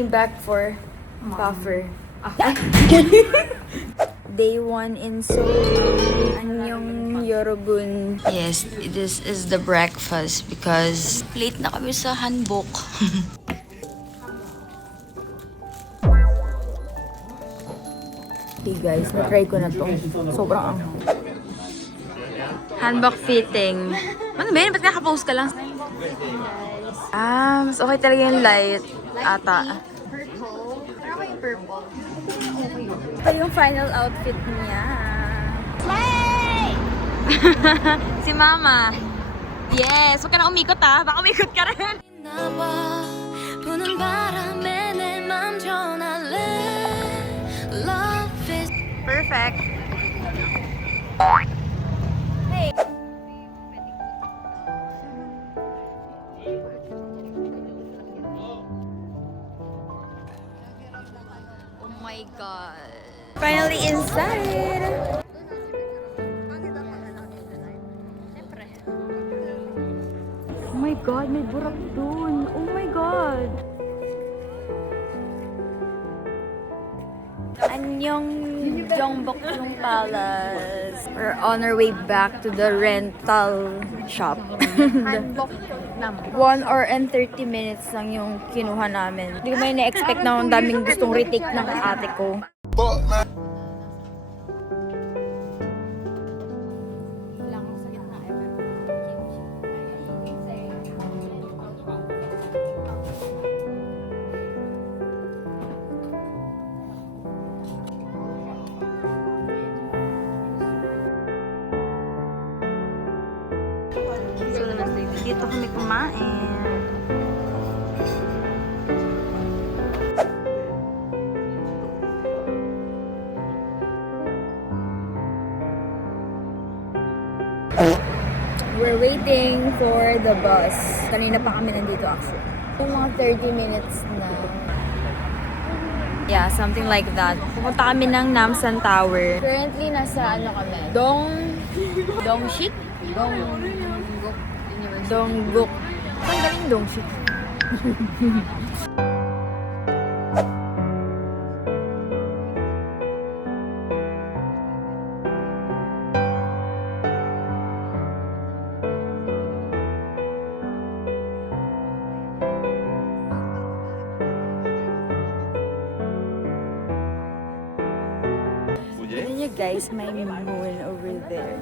came back for buffer. Day 1 in Seoul. Anyong Yorobun. Yes, this is the breakfast because late na kami sa hanbok. Okay guys, na-try ko na to. Sobrang anghang. Hanbok fitting. Ano ba yun? Ba't nakapost ka lang? Mas okay talaga yung light. Ata. Purple. Ito yung final outfit niya. Slay! Si Mama. Yes! Huwag ka na umikot ha. Baka umikot ka rin. Perfect. Hey. Oh my God. Finally inside. Oh my God, may burak dun. Oh my God. Anyong Gyeongbokgung Palace. We're on our way back to the rental shop. 1 hour and 30 minutes lang yung kinuha namin. Hindi ko may na-expect na ang daming gustong retake ng ate ko. Dito kami kumain. We're waiting for the bus. Kanina pa kami nandito actually. Yung mga 30 minutes na. Yeah, something like that. Pupunta kami ng Namsan Tower. Currently, nasa ano kami? Dongshik? Dongguk. Saan galing Dongshik? Tignan nyo guys, may moon over there.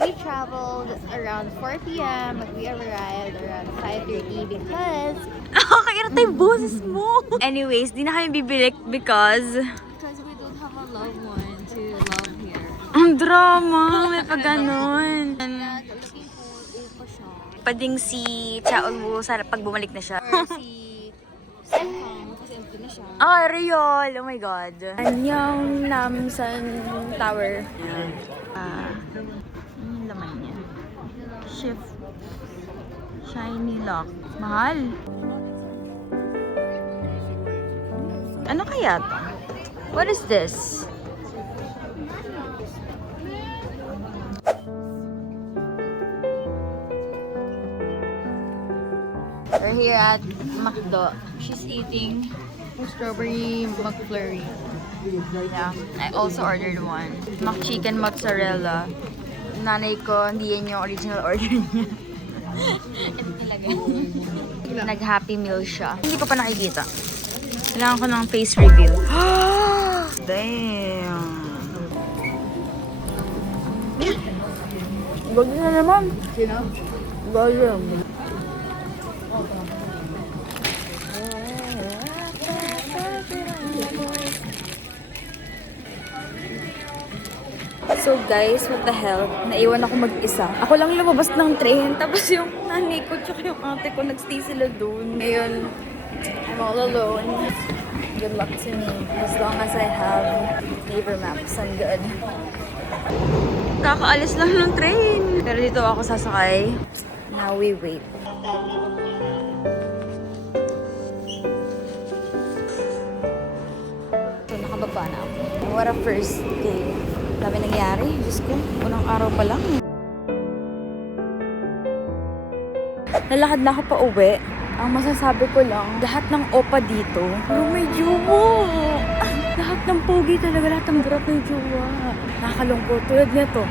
We traveled around 4 p.m. but we arrived around 5:30 because Nakakairita yung boses mo! Anyways, di na kami bibili because we don't have a loved one to love here. ang drama, may pa ganon. Looking for upo siya. Pading si Chaol mo sa pag bumalik na siya. Or si Senkang kasi empty na siya. Ah, Riol! Oh my God. Anyong Namsan Tower. Yung laman niya. Shift. Shiny lock. Mahal. Ano kaya to? What is this? We're here at McDo. She's eating strawberry McFlurry. Yeah, I also ordered one. McChicken mozzarella. Nanay ko, hindi yan yung original order niya. Ito talaga. Nag-happy meal siya. Hindi ko pa nakikita. Kailangan ko ng face reveal. Damn. Gagi na naman. Sino? Gagi. So guys, what the hell? Naiwan ako mag-isa. Ako lang lumabas ng train. Tapos yung nanay ko tsaka yung ate ko nagstay sila doon. Ngayon, I'm all alone. Good luck to me. As long as I have neighbor maps, I'm good. Kakaalis lang ng train. Pero dito ako sasakay. Now we wait. So, nakababa na ako. What a first day. Dami nangyari. Diyos ko, unang araw pa lang. Nalakad na ako pa uwi. Ang masasabi ko lang, lahat ng opa dito, may jowa. Lahat ng pogi talaga, lahat ng brat may jowa. Nakakalungkot. Tulad nito.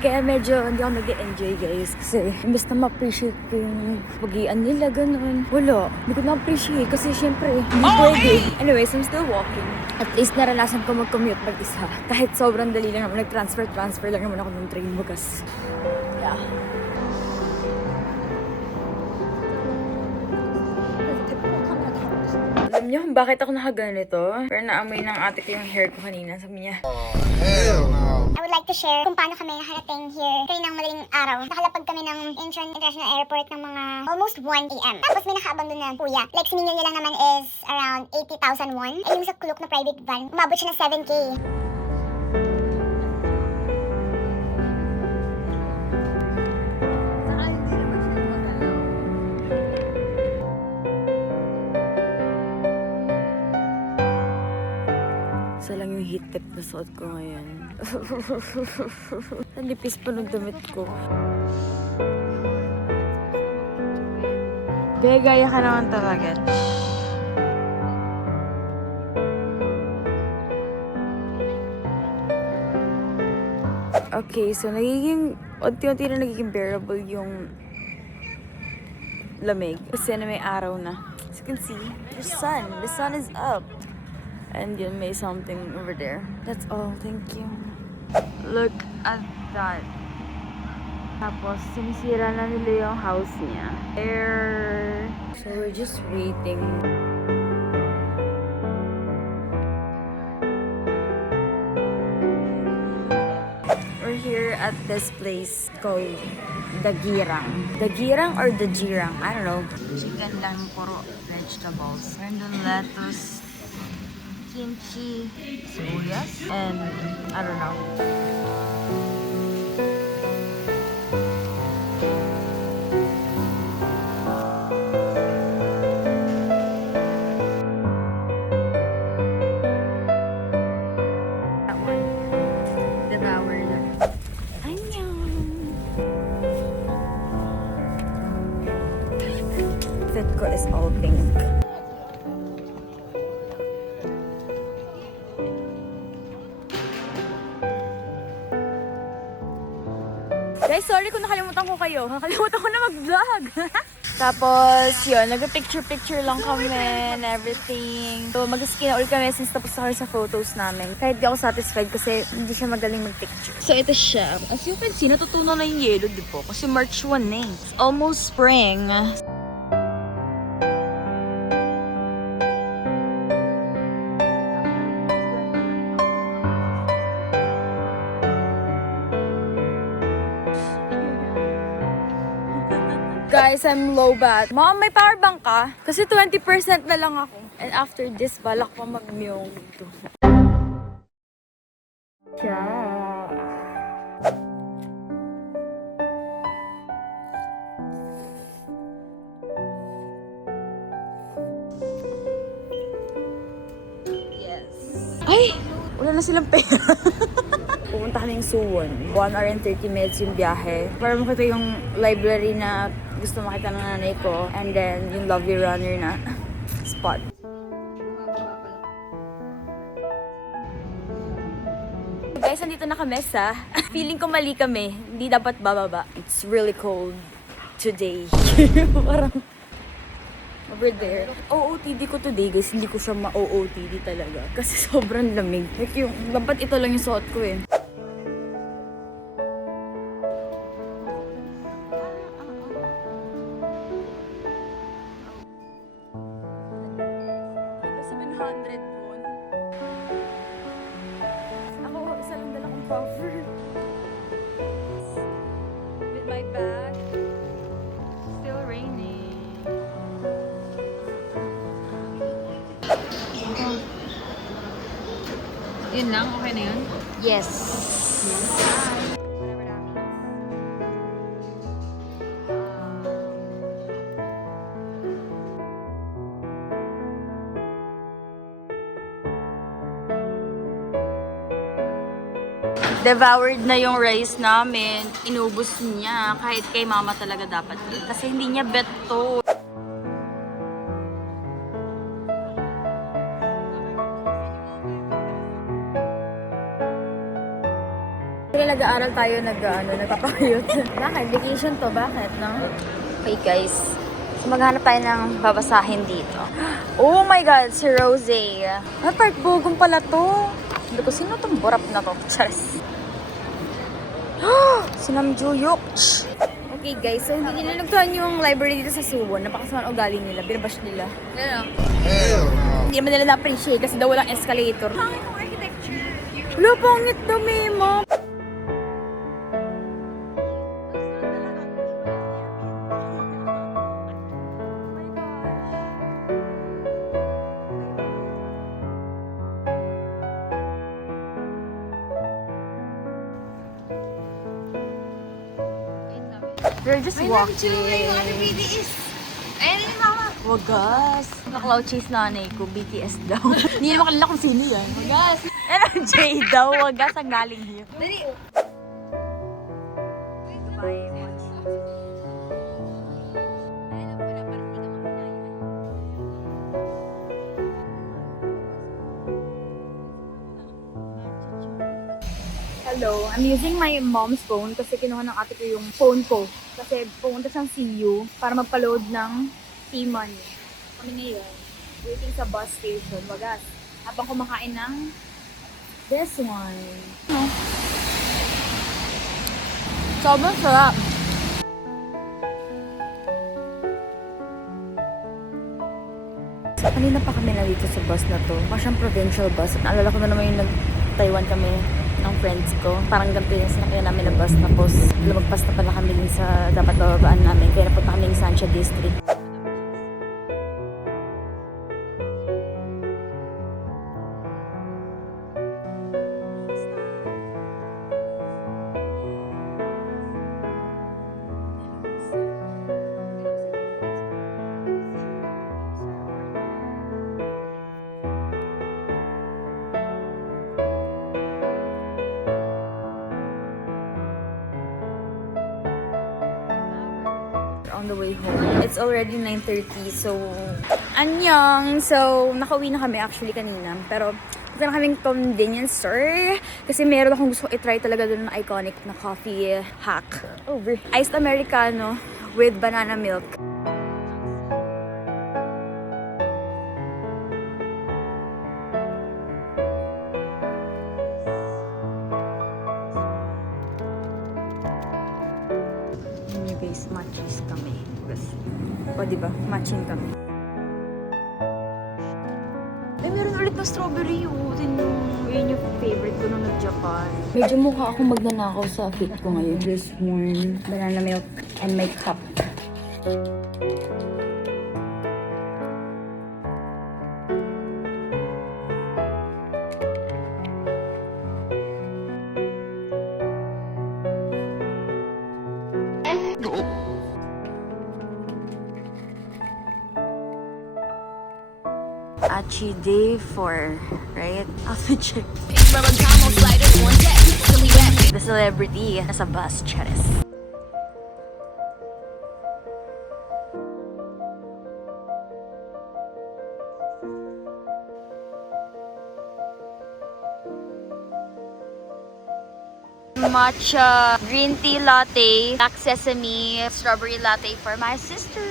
Kaya medyo hindi ako nag-enjoy guys. Kasi imbes na ma-appreciate ko yung pagian nila, ganun. Wala. Hindi ko na-appreciate kasi syempre, hindi pwede. Anyways, I'm still walking. At least naranasan ko mag-commute mag-isa. Kahit sobrang dali lang naman, nag-transfer lang naman ako ng train bukas. Yeah. Alam niyo kung bakit ako nakaganito? Pero naamoy ng ate ko yung hair ko kanina. Sabi niya, I would like to share kung paano kami nakarating here kaninang madaling araw. Nakalapag kami ng Incheon International Airport ng mga almost 1 a.m. Tapos may nakaabang doon na kuya. Like, siningal niya lang naman is around 80,000 won. Ay, yung sa kulok na private van, umabot siya ng 7K. isa lang yung heat tip na suot ko ngayon. Nalipis pa ng damit ko. Gaya ka naman talaga. Okay, so unti-unti na nagiging bearable yung lamig. Kasi na may araw na. As you can see, the sun is up. And yun, may something over there. That's all, thank you. Look at that. Tapos, sinisira na nila yung house niya. There. So, we're just waiting. We're here at this place called Dagirang. Dagirang or Dagirang? I don't know. Chicken lang, puro vegetables. Meron doon lettuce, kimchi, sibuyas, and I don't know. That one. Devoured. Annyeong. Fit ko is all pink. Guys, sorry kung nakalimutan ko kayo. Nakalimutan ko na mag-vlog. Tapos, yun, nag-picture-picture lang kami and everything. So, mag-skin all kami since tapos ako sa photos namin. Kahit di ako satisfied kasi hindi siya magaling mag-picture. So, ito siya. As you can see, natutunan na yung yellow, di po? Kasi March 1 na eh. It's almost spring. Guys, I'm low bat. Mom, may power bank ka? Kasi 20% na lang ako. And after this, balak pa mag-myong to. Ciao. Yes. Ay! Wala na silang pera. Pupunta kaming Suwon. 1 hour and 30 minutes yung biyahe. Para makita yung library na gusto makita ng nanay ko. And then, yung Lovely Runner na spot. Guys, nandito na kami sa feeling ko mali kami. Hindi dapat bababa. It's really cold today. Parang over there. OOTD ko today, guys. Hindi ko siya ma-OOTD talaga. Kasi sobrang lamig. Like yung, dapat ito lang yung suot ko eh. Cover with my bag. Still raining. lang? Okay na yun? Yes. Devoured na yung rice namin. Inubos niya. Kahit kay mama talaga dapat yun. Kasi hindi niya bet to. Nag-aaral tayo, nagpapakayot. Bakit? Vacation to. Bakit, no? Okay, guys. So, maghanap tayo ng babasahin dito. Oh my God! Si Rose. Ah, Park Bogum pala to. Hindi ko, sino tong borap na to? Charis. Si Nam Juyok. Okay guys, so hindi nila nagtuhan yung library dito sa Suwon. Napakasaman ugali nila, binabash nila. Ano? Hindi naman nila na-appreciate kasi daw walang escalator. Pangit yung architecture. Wala, pangit daw, Mema. We're just walking. Ayun, mama. Wagas. Naka-cloud chase nanay ko, BTS daw. Hindi naman kalala kung sino yan. Wagas. NJ daw, wagas ang galing here. Dali. Hello, I'm using my mom's phone kasi kinuha ng ate ko yung phone ko. Kasi pumunta siyang CU para magpa-load ng T-Money. Kami ngayon, waiting sa bus station. Wagas. Habang kumakain ng this one. No? Sobrang sarap. Kanina pa kami na dito sa bus na to. Parang provincial bus. At naalala ko na naman yung nag-Taiwan kami ng friends ko. Parang ganito yung sinakyan namin na bus. Tapos lumagpas na pala kami din sa dapat bababaan namin. Kaya napunta kami ng Sancha District. On the way home. It's already 9:30, so annyeong! So, nakauwi na kami actually kanina. Pero, punta na kaming convenience store. Kasi meron akong gusto i-try talaga doon na iconic na coffee hack. Over. Iced Americano with banana milk. Guys, matches kami. O, diba? Matching kami. Eh, meron ulit na strawberry. Oh. Yun yung favorite ko nung nag-Japan. Medyo mukha akong magnanakaw sa fit ko ngayon. This one, banana milk and my cup. Achi day 4, right? Outfit check. The celebrity nasa bus, Charis. Matcha green tea latte, black sesame, strawberry latte for my sister.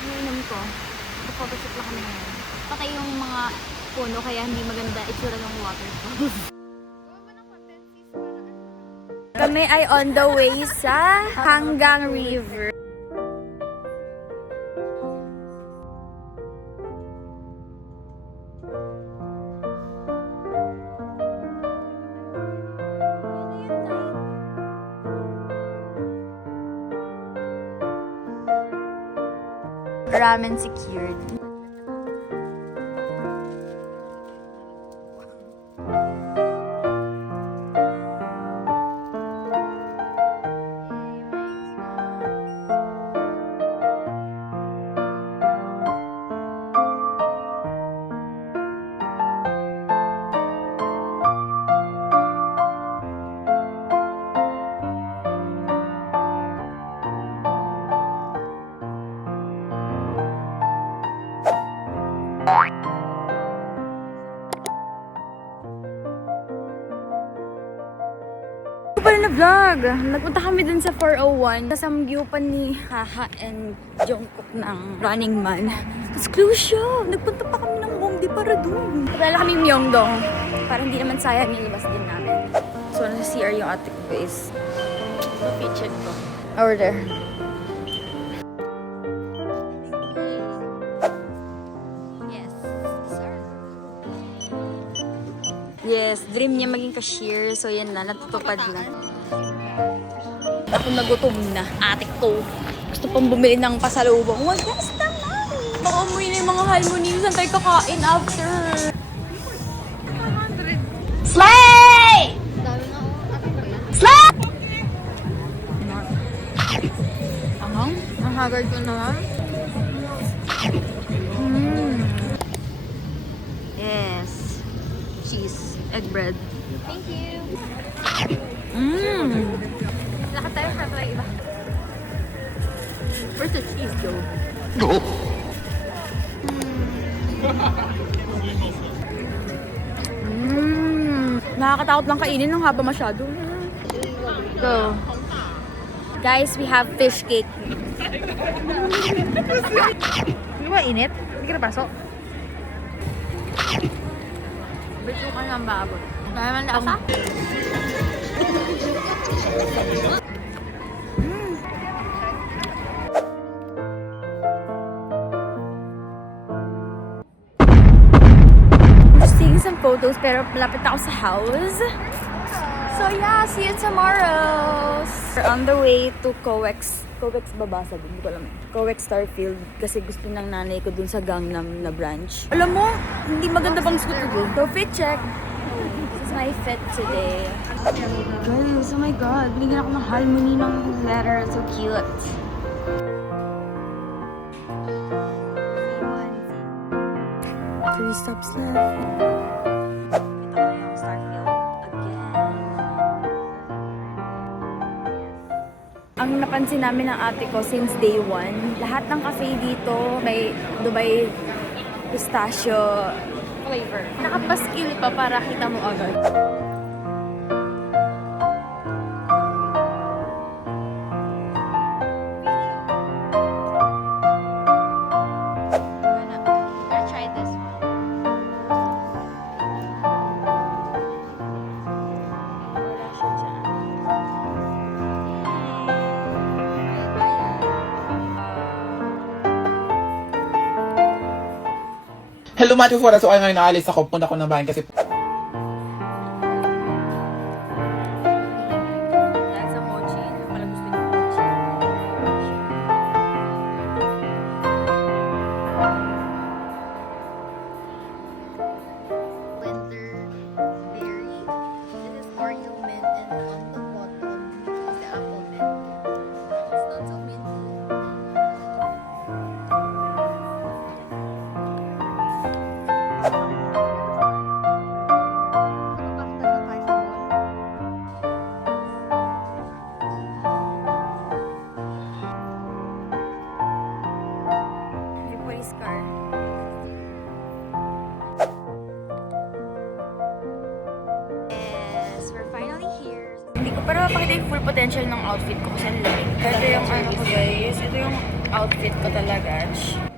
Iniinom ko. Photoshoot lang kami ngayon. Patay yung mga puno kaya hindi maganda itsura ng waterfalls. Kami ay on the way sa Hanggang River. ramen secured. Ito pala na vlog. Nagpunta kami dun sa 401. Kasamgyupan ni Haha and Jungkook ng Running Man. Tapos close siya. Nagpunta pa kami ng Hongdae para dun. Wala kami Myeongdong. Para hindi naman sayang nilabas din namin. So, nasa CR yung ate ko guys. Fit check ko. Over there. Yes, sir. Yes, dream niya maging cashier. So, yan na. Natutupad na. Ako nagutom na. Ate ko. Gusto pang bumili ng pasalubong. Wagas naman! Baka umuwi na yung mga halmoni. Saan tayo kakain after? 100. Slay! Dami na ako. Ate ko yan. Slay! Angang? Ang haggard ko naman. Yes. Cheese. Egg bread. Thank you. Lakad tayo para tayo iba. Where's the cheese though? Nakakatakot lang kainin ng haba masyado. Go. Guys, we have fish cake. Hindi ba init? Hindi ka napasok? Bito ka ng baboy. Dahil man lasa? Seeing some photos pero malapit na ako sa house. So yeah, see you tomorrow! We're on the way to COEX. COEX Babasa din, hindi ko alam. COEX Starfield kasi gusto ng nanay ko dun sa Gangnam na branch. Alam mo, hindi maganda bang scooter dun? So fit check. This is my fit today. Guys, oh my god, binigyan ako ng halmoni ng letter. So cute. Three stops left. Ito na yung Starfield again. Ang napansin namin ng ate ko since day one, lahat ng cafe dito may Dubai pistachio flavor. Nakapaskil pa para kita mo agad. I'll try this one. Wala siya dyan. Hello mga chufora, so ay ngayon naalis ako, punta ko ng bahay kasi That's a mochi. Wala gusto niyo mochi. Winter berry. This is Oreo mint and on the bottom is the apple mint. It's not so minty. Nakapasok na tayo sa mall. May police car. Yes, we're finally here. Hindi ko para mapakita yung full potential ng outfit ko kasi ang lamig. Ito yung ano ko guys. Ito yung outfit ko talaga. Ito yun.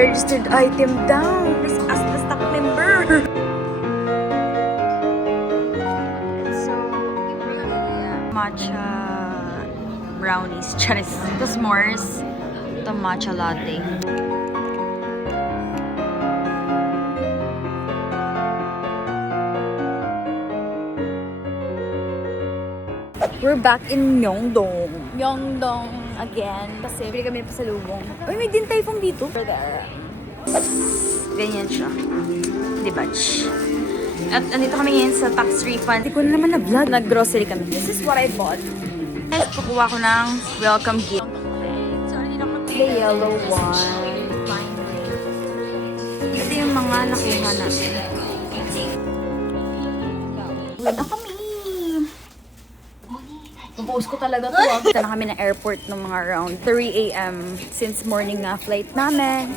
registered item down. Please ask the stock member. So, matcha brownies. Charis. The s'mores. The matcha latte. We're back in Myeongdong. Myeongdong again. Kasi bili kami pa sa lubong. Uy, may Din Tai Fung dito. Ganyan siya. Diba? At andito kami ngayon sa tax refund. Hindi ko na naman na-vlog. Nag-grocery kami. This is what I bought. Guys, kukuha ko ng welcome gift. The yellow one. Ito yung mga nakuha natin. Wala na kami. Post ko talaga to. Punta na kami ng airport ng mga around 3 a.m. since morning na flight namin.